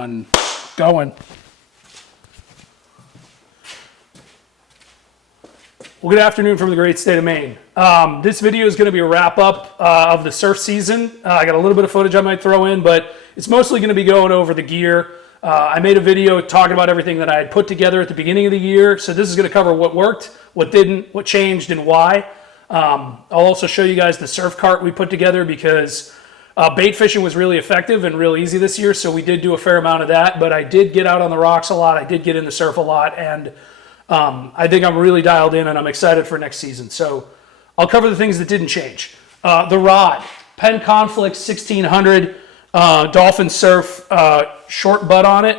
one going. Well, good afternoon from the great state of Maine. This video is going to be a wrap-up of the surf season. I got a little bit of footage I might throw in, but it's mostly going to be going over the gear. I made a video talking about everything that I had put together at the beginning of the year, so this is going to cover what worked, what didn't, what changed, and why. I'll also show you guys the surf cart we put together because bait fishing was really effective and real easy this year, so we did do a fair amount of that, but I did get out on the rocks a lot, I did get in the surf a lot, and I think I'm really dialed in and I'm excited for next season. So I'll cover the things that didn't change. The rod, Penn Conflict 1600 Dolphin Surf short butt on it,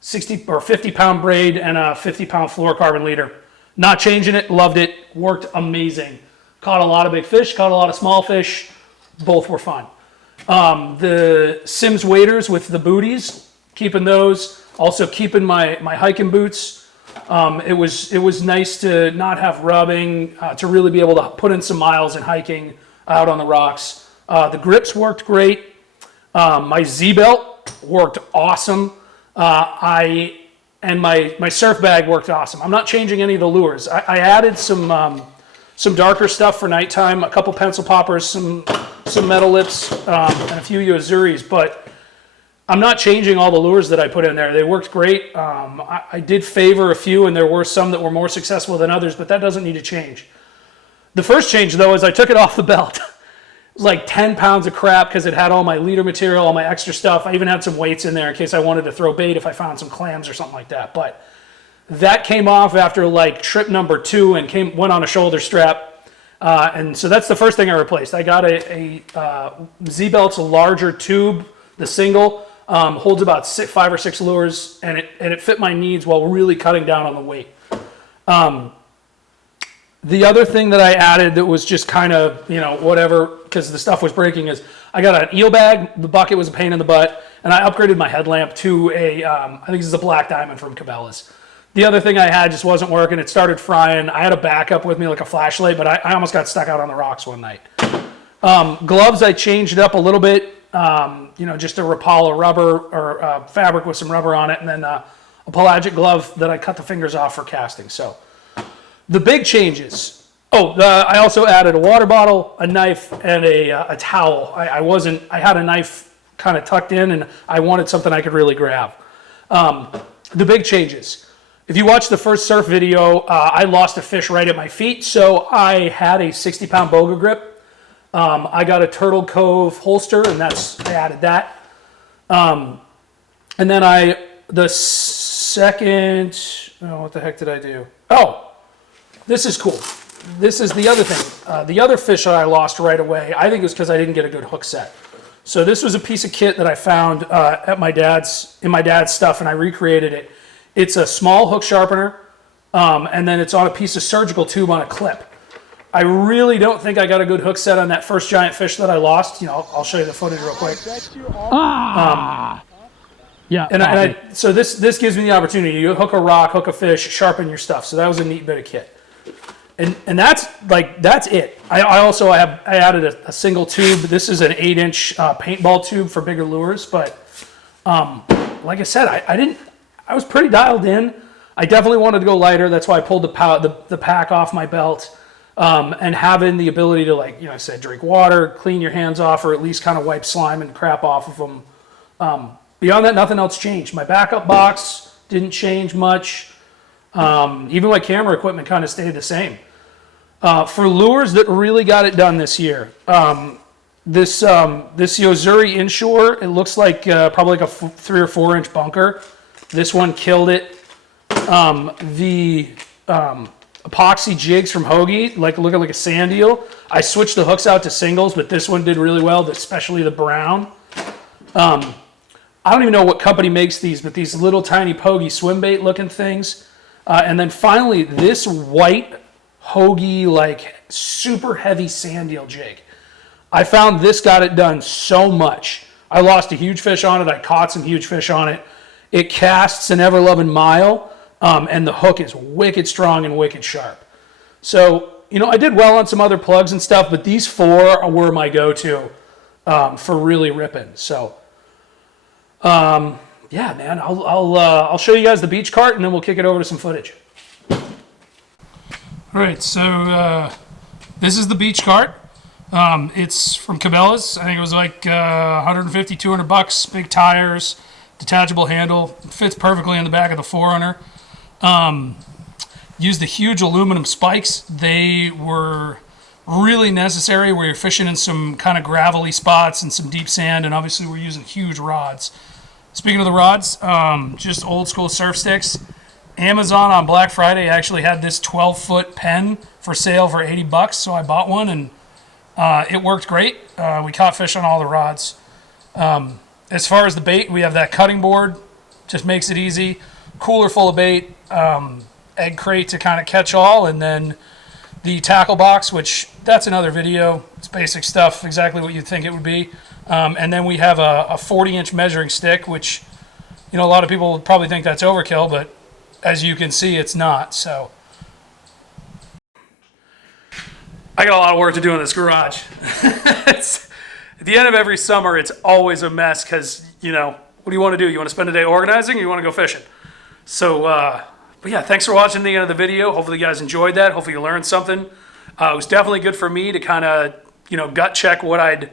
60 or 50 pound braid and a 50 pound fluorocarbon leader. Not changing it, loved it, worked amazing. Caught a lot of big fish, caught a lot of small fish, both were fun. The Sims waders with the booties, keeping those, also keeping my hiking boots. It was nice to not have rubbing, to really be able to put in some miles in hiking out on the rocks. The grips worked great. My Z-belt worked awesome. And my surf bag worked awesome. I'm not changing any of the lures. I added some darker stuff for nighttime, a couple pencil poppers, some metal lips, and a few Yozuris, but I'm not changing all the lures that I put in there. They worked great. I did favor a few, and there were some that were more successful than others, but that doesn't need to change. The first change, though, is I took it off the belt. It was like 10 pounds of crap because it had all my leader material, all my extra stuff. I even had some weights in there in case I wanted to throw bait if I found some clams or something like that. But that came off after like trip number 2 and went on a shoulder strap. And so that's the first thing I replaced. I got a Z-Belt's larger tube, the single. Holds about 5 or 6 lures, and it fit my needs while really cutting down on the weight. The other thing that I added that was just kind of, whatever, because the stuff was breaking, is I got an eel bag. The bucket was a pain in the butt, and I upgraded my headlamp to I think this is a Black Diamond from Cabela's. The other thing I had just wasn't working. It started frying. I had a backup with me, like a flashlight, but I almost got stuck out on the rocks one night. Gloves, I changed it up a little bit. Just a Rapala rubber or fabric with some rubber on it, and then a pelagic glove that I cut the fingers off for casting. So the big changes. I also added a water bottle, a knife, and a towel. I had a knife kind of tucked in, and I wanted something I could really grab. The big changes. If you watch the first surf video, I lost a fish right at my feet, so I had a 60-pound boga grip. I got a Turtle Cove holster, and I added that. And then the second, what the heck did I do? This is cool. This is the other thing. The other fish that I lost right away, I think it was because I didn't get a good hook set. So this was a piece of kit that I found in my dad's stuff, and I recreated it. It's a small hook sharpener, and then it's on a piece of surgical tube on a clip. I really don't think I got a good hook set on that first giant fish that I lost. I'll show you the footage real quick. Yeah. So this gives me the opportunity. You hook a rock, hook a fish, sharpen your stuff. So that was a neat bit of kit. And that's it. I added a single tube. This is an 8-inch paintball tube for bigger lures. But like I said, I was pretty dialed in. I definitely wanted to go lighter. That's why I pulled the pack off my belt. And having the ability to, like, I said, drink water, clean your hands off, or at least kind of wipe slime and crap off of them. Beyond that, nothing else changed. My backup box didn't change much. Even my camera equipment kind of stayed the same. For lures that really got it done this year, this Yozuri inshore, it looks like probably like a 3 or 4 inch bunker. This one killed it. The epoxy jigs from Hoagie, looking like a sand eel. I switched the hooks out to singles, but this one did really well, especially the brown. I don't even know what company makes these, but these little tiny Hoagie swim bait looking things. And then finally, this white Hoagie, super heavy sand eel jig. I found this got it done so much. I lost a huge fish on it. I caught some huge fish on it. It casts an ever-loving mile. And the hook is wicked strong and wicked sharp. So, I did well on some other plugs and stuff, but these 4 were my go-to for really ripping. So, Yeah, man, I'll show you guys the beach cart, and then we'll kick it over to some footage. All right, so this is the beach cart. It's from Cabela's. I think it was like 150, 200 bucks. Big tires, detachable handle, fits perfectly in the back of the 4Runner. Used the huge aluminum spikes. They were really necessary where you're fishing in some kind of gravelly spots and some deep sand, and obviously we're using huge rods. Speaking of the rods, just old school surf sticks. Amazon on Black Friday actually had this 12-foot pen for sale for 80 bucks, so I bought one, and it worked great. We caught fish on all the rods. As far as the bait, we have that cutting board, just makes it easy. Cooler full of bait, egg crate to kind of catch all, and then the tackle box, which that's another video. It's basic stuff, exactly what you'd think it would be. And then we have a 40-inch measuring stick, which, you know, a lot of people would probably think that's overkill, but as you can see, it's not. So I got a lot of work to do in this garage. At the end of every summer, it's always a mess because, you know, what do you want to do? You want to spend a day organizing, or you want to go fishing? So, but yeah, thanks for watching the end of the video. Hopefully you guys enjoyed that. Hopefully you learned something. It was definitely good for me to kind of, you know, gut check what I'd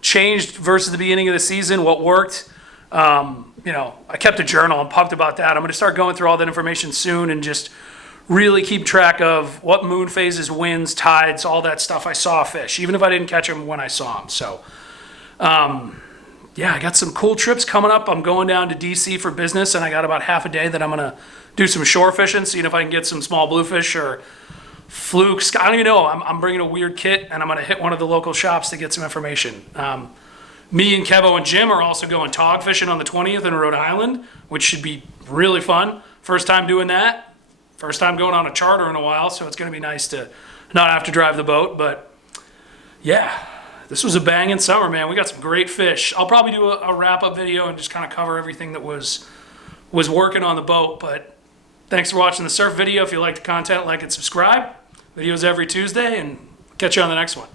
changed versus the beginning of the season, what worked. You know, I kept a journal. I'm pumped about that. I'm going to start going through all that information soon and just really keep track of what moon phases, winds, tides, all that stuff I saw fish, even if I didn't catch them when I saw them. So, yeah, I got some cool trips coming up. I'm going down to DC for business, and I got about half a day that I'm going to do some shore fishing, seeing if I can get some small bluefish or flukes. I don't even know. I'm bringing a weird kit, and I'm going to hit one of the local shops to get some information. Me and Kevo and Jim are also going tog fishing on the 20th in Rhode Island, which should be really fun. First time doing that. First time going on a charter in a while, so it's going to be nice to not have to drive the boat. But yeah, this was a banging summer, man. We got some great fish. I'll probably do a wrap-up video and just kind of cover everything that was working on the boat. But thanks for watching the surf video. If you like the content, like and subscribe. Videos every Tuesday, and catch you on the next one.